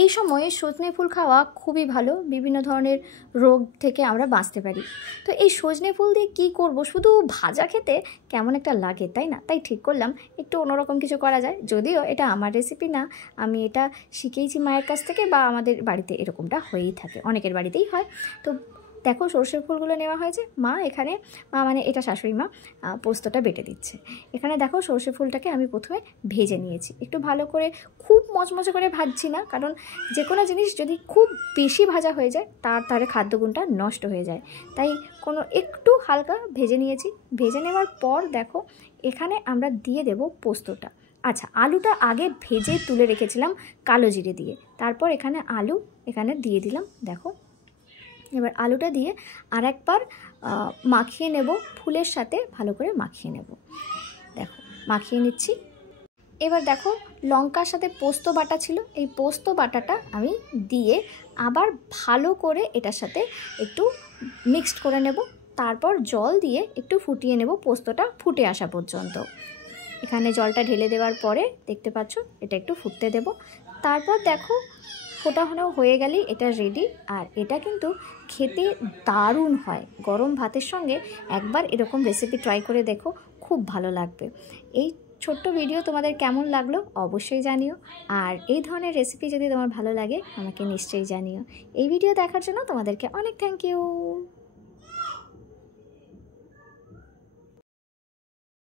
এই সময়ে সজনে ফুল খাওয়া খুবই ভালো, বিভিন্ন ধরনের রোগ থেকে আমরা বাঁচতে পারি। তো এই সজনে ফুল দিয়ে কী করব, শুধু ভাজা খেতে কেমন একটা লাগে, তাই না? তাই ঠিক করলাম একটু অন্যরকম কিছু করা যায়। যদিও এটা আমার রেসিপি না, আমি এটা শিখেইছি মায়ের কাছ থেকে, বা আমাদের বাড়িতে এরকমটা হয়েই থাকে, অনেকের বাড়িতেই হয়। তো দেখো সর্ষের ফুলগুলো নেওয়া হয়েছে, মা মানে এটা শাশুড়ি মা পোস্তটা বেটে দিচ্ছে। এখানে দেখো সর্ষে ফুলটাকে আমি প্রথমে ভেজে নিয়েছি একটু ভালো করে, খুব মচমচে করে ভাজছি না, কারণ যে কোনো জিনিস যদি খুব বেশি ভাজা হয়ে যায় তাহলে খাদ্যগুণটা নষ্ট হয়ে যায়। তাই একটু হালকা ভেজে নিয়েছি। ভেজে নেওয়ার পর দেখো এখানে আমরা দিয়ে দেব পোস্তটা। আচ্ছা, আলুটা আগে ভেজে তুলে রেখেছিলাম কালো জিরে দিয়ে, তারপর আলু দিয়ে দিলাম। দেখো এবার আলুটা দিয়ে আর একবার মাখিয়ে নেব, ফুলের সাথে ভালো করে মাখিয়ে নেব। দেখো মাখিয়ে নিচ্ছি। এবার দেখো লঙ্কার সাথে পোস্ত বাটা ছিল, এই পোস্ত বাটাটা আমি দিয়ে আবার ভালো করে এটার সাথে একটু মিক্সড করে নেব। তারপর জল দিয়ে একটু ফুটিয়ে নেব, পোস্তটা ফুটে আসা পর্যন্ত। এখানে জলটা ঢেলে দেওয়ার পরে দেখতে পাচ্ছ এটা একটু ফুটতে দেব। তারপর দেখো ফোটানো হয়ে গেলেই এটা রেডি। আর এটা কিন্তু খেতে দারুণ হয়, গরম ভাতের সঙ্গে একবার এরকম রেসিপি ট্রাই করে দেখো, খুব ভালো লাগবে। এই ছোট্ট ভিডিও তোমাদের কেমন লাগলো অবশ্যই জানিও। আর এই ধরনের রেসিপি যদি তোমার ভালো লাগে আমাকে নিশ্চয়ই জানিও। এই ভিডিও দেখার জন্য তোমাদেরকে অনেক থ্যাংক ইউ।